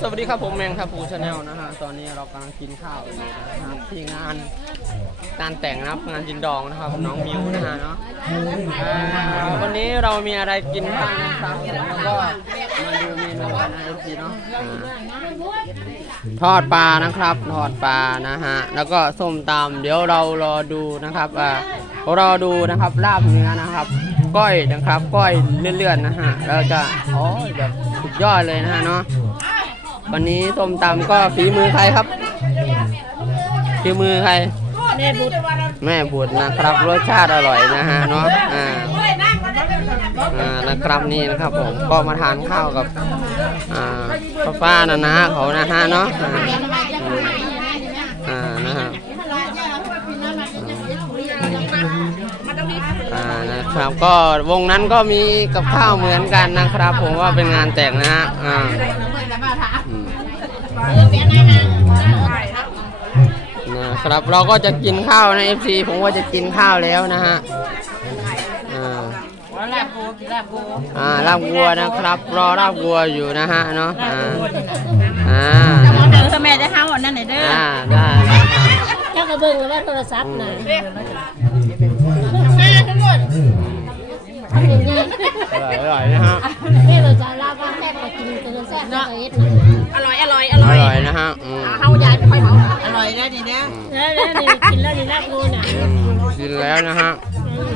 สวัสดีครับผมแมงครับปูชาแนลนะฮะตอนนี้เรากำลังกินข้าวอยู่นะครับที่งานงานแต่งนะครับงานจินดองนะครับน้องมิวนะฮะเนาะอ่าวันนี้เรามีอะไรกินบ้างนะครับแล้วก็มาดูเมนูกันนะเอฟซีเนาะอ่าทอดปลานะครับ ทอดปลานะฮะแล้วก็ส้มตำเดี๋ยวเรารอดูนะครับอ่ารอดูนะครับลาบเนื้อนะครับก้อยนะครับก้อยเลื่อนๆนะฮะเราจะอ้ยแบบสุดยอดเลยนะฮะเนาะ วันนี้ส้มตำก็ฝีมือใครครับฝีมือใคร แม่บุตรแม่บุตรนะครับรสชาติอร่อยนะฮะเนาะอ่าอ่านะครับนี่นะครับผมก็มาทานข้าวกับอ่าป้าป้านานาเขานะฮะเนาะอ่าอ่านะฮะอ่านะครับก็วงนั้นก็มีกับข้าวเหมือนกันนะครับ ผมว่าเป็นงานแต่งนะฮะอ่า นะครับเราก็จะกินข้าวนะ FC ผมว่าจะกินข้าวแล้วนะฮะอ่าลาบโบกินลาบโบอ่าลาบวัวนะครับ รอลาบวัวอยู่นะฮะเนาะอ่าอ่าหมอเดินแม่จะห้าวันนั้นไหนเด้ออ่าได้นะครับแล้วก็เบิ่งแล้วว่าโทรศัพท์น่ะ แม่ทั้งหมดทำอย่างนี้อร่อยอร่อยนะฮะ แม่เราจะลาว่าแม่ก็กินตัวแซ่บก็เฮ็ดนะอร่อย อร่อย ออร่อยร่อยนะฮะอืมเฮายายไม่ค่อยเมาอร่อยแล้วนี่นะแล้วแล้วนี่กินแล้วนี่ลาบงูน่ะอืมกินแล้วนะฮะอืม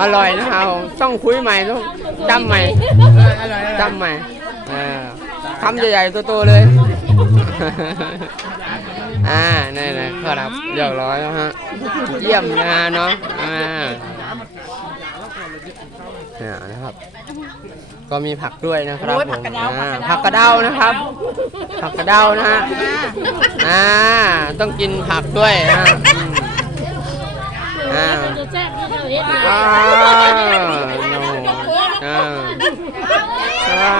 อร่อยนะฮะผมต้องคุยใหม่ต้องจำใหม่จำใหม่เออคำใหญ่ๆโตๆเลย อ่านี่นะครับเรียบร้อยแล้วฮะ เยี่ยมนะฮะเนาะ อ่าเนี่ยนะครับ ก็มีผักด้วยนะครับผมอ่าผักกระเดานะครับ ผักกระเดานะฮะ อ่า ต้องกินผักด้วยนะฮะอืมอ่าตัวแซ่บที่เราเฮ็ดนะอ้าวโน่อ่าอ่า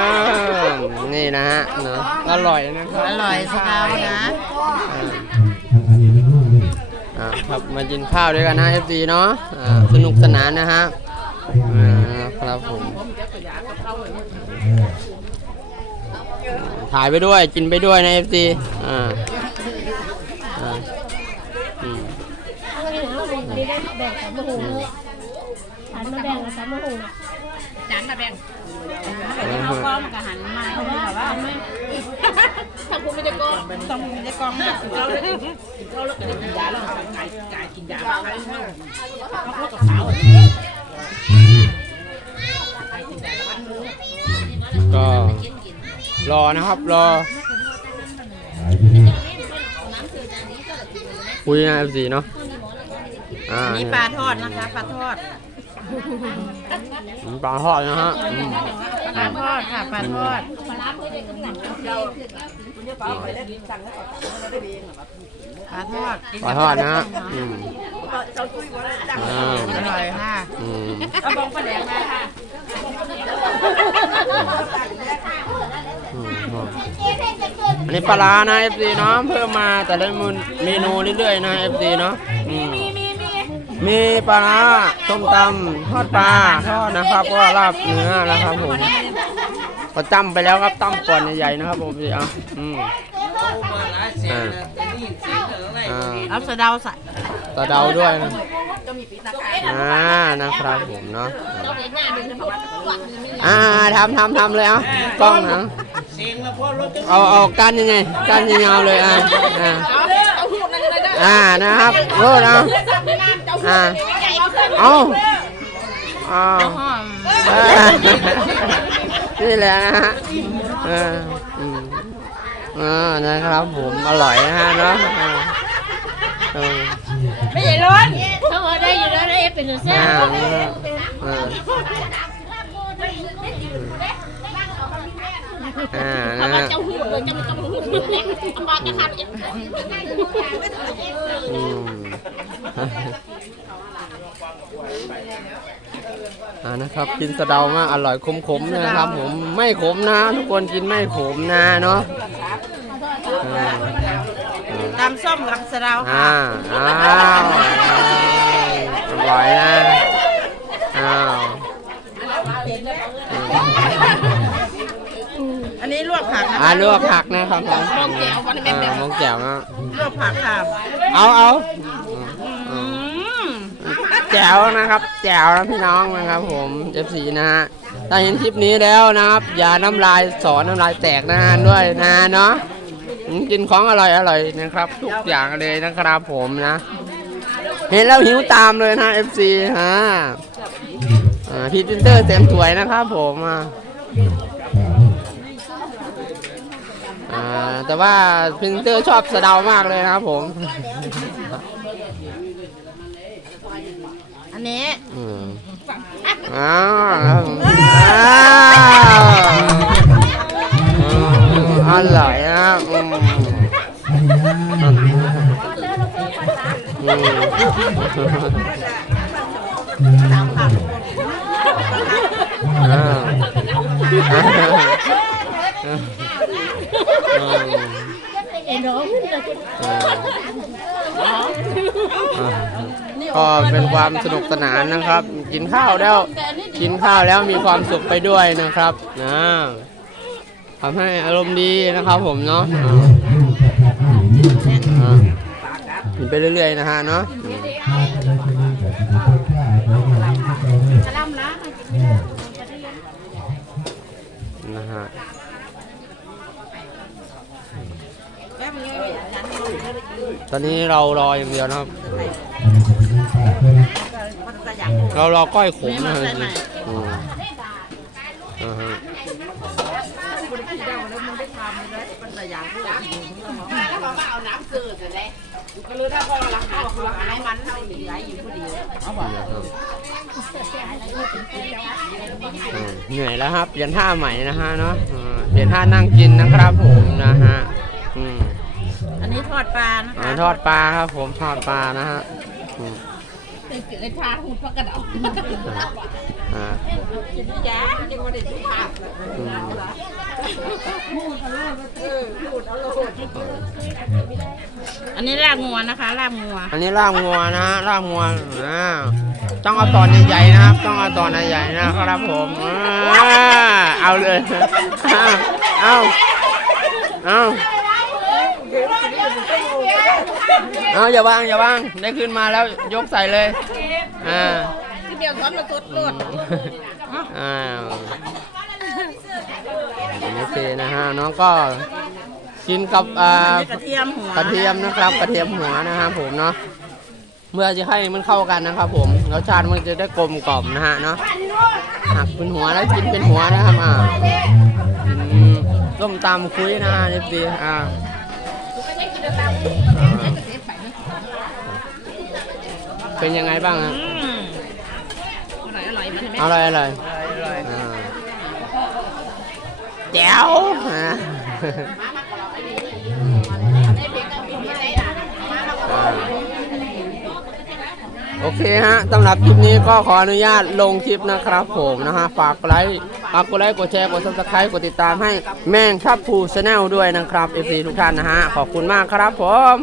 นี่นะฮะเนาะ อร่อยนะครับ อร่อยสกาวนะ ครับมากินข้าวด้วยกันนะ FC เนาะสนุกสนานนะฮะครับผมถ่ายไปด้วยกินไปด้วยนะ FC อ่าอ่าอืมนี่ได้แบ่งสามมะฮูเลยหันมาแบ่งกับสามมะหู จานตะแบงเอากล้องกับหันมาเขาแบบว่าไม่ถ้าคุณไม่ได้กล้องต้องมีได้กล้องเราเลยเราเลยก็ได้กินยาแล้วกายกายกินยาเขาเขากับสาวก็รอนะครับรอคุยนะ FC เนาะอ่านี่เนี่ยปลาทอดนะคะปลาทอด ปลาทอดนะฮะอืมปลาทอดค่ะปลาทอดปลาทอดปลาทอดนะฮะอืมอ้าวอร่อยค่ะอืมเอาบองปลาแดงมาค่ะอืมอันนี้ปลาร้านะ FC เนาะเพิ่มมาแต่ละเมนูเรื่อยๆนะ FC เนาะอืม มีมีมีมีปลาร้าส้มตำทอดปลาทอดนะครับก็ลาบเนื้อนะครับผมก็จำไปแล้วครับตั้มก่อนใหญ่ๆนะครับผมพี่อะอืมอ่าอ่าเอาสะเดาใส่ตะเดาด้วยนะอ่านะครับผมเนาะอ่าทำทำทำเลยเอะกล้องนะเอาเอากันยังไงกันยาวๆเลยอะอ่าเอาหูนั่นเลยนะอ่านะครับโอ้นะ อ่าเอาเอาอ่านี่แหละนะฮะเอออืมอ่านะครับผมอร่อยนะฮะเนาะอ่าเออไม่ใหญ่ร้อนเขาเอาได้อยู่แล้วได้เอฟเป็นตัวแซ่อ่าบอ่าอ่าเขานะว่าฮะ เจ้าหูเลยจะไม่ต้องหูเลยเอามาจะคันเอง อืมอ่า นะครับ กินสะเดามากอร่อยขมๆนะครับ ผมไม่ขมนะทุกคนกินไม่ขมนะเนาะอ่าตำส้มกับสะเดาอ่าอ้าวอร่อยนะอ้าวเห็นเลอันนี้ลวกผักนะอ่าลวกผักนะครับผมมองแก้ววันนี้แม่อ่ามองแก้วนะลวกผักค่ะ เอาเอาอืม แจ๋วนะครับ แจ๋วนะพี่น้องนะครับ ผม F4 นะฮะถ้าเห็นคลิปนี้แล้วนะครับ อย่าน้ำลายสอนน้ำลายแตกนะฮะด้วยนะเนาะกินของอร่อยอร่อยนะครับ ทุกอย่างเลยนะครับผมนะ เห็นแล้วหิวตามเลยนะ FC ฮะอ่าพรีเซนเตอร์เต็มถวยนะครับผมอ่าแต่ว่าพรีเซนเตอร์ชอบสะเดามากเลยนะครับผม อันนี้อืมอ้าวครับอ้าวอืมอร่อยนะอืมอืมอ้าวอืมไอ้น้องมันจะ ก็เป็นความสนุกสนานนะครับ กินข้าวแล้วกินข้าวแล้วมีความสุขไปด้วยนะครับนะทำให้อารมณ์ดีนะครับผมเนาะอ่าอ่ากินไปเรื่อยๆนะฮะเนาะนะฮะตอนนี้เรารออย่างเดียวนะครับ เรารอก้อยขมนะฮะอืมอ่าฮะเอาน้ำเกลือเสร็จแล้วก็รู้ถ้าพอเราหาเราหาให้มันเท่าหนีไรอยู่พอดีเอาบอกอืมเหนื่อยแล้วครับเปลี่ยนท่าใหม่นะฮะเนาะอ่าเปลี่ยนท่านั่งกินนะครับผมนะฮะอืมอันนี้ทอดปลานะอ่าคะทอดปลาครับผมทอดปลานะฮะ อืมเป็นเกลือชาหูปลากระเดาอ่ายาจังว่าได้ทุกภาพอืมอันนี้ลาบงัวนะคะลาบงัวอันนี้ลาบงัวนะลาบงัวอ่าต้องเอาตอนใหญ่ๆนะครับ ต้องเอาตอนใหญ่ๆนะครับผมอ่าเอาเลยเอาเอาเอา เอาอย่าวางอย่าวางได้ขึ้นมาแล้วยกใส่เลยอ่าที่เดียวซ้อนมาสดโลดอ้าวโอเคนะฮะน้องก็กินกับอ่ากระเทียมหัวกระเทียมนะครับกระเทียมหัวนะครับผมเนาะเมื่อจะให้มันเข้ากันนะครับ ผมรสชาติมันจะได้กลมกล่อมนะฮะเนาะหักเป็นหัวแล้วกินเป็นหัวนะครับอ่าอืมต้มตำคุยนะฮะเอฟซีอ่า เป็นยังไงบ้างฮะอืมอร่อยอร่อยมันเห็นไหมอร่อยอร่อยอ่าแจ๋วอ่าโอเคฮะสำหรับคลิปนี้ก็ขออนุญาตลงคลิปนะครับผมนะฮะ ฝากกดไลค์ฝากกดไลค์ กดแชร์ กดซับสไครต์กดติดตามให้แม่งทับพูชาแนลด้วยนะครับเอฟซีทุกท่านนะฮะ ขอบคุณมากครับผม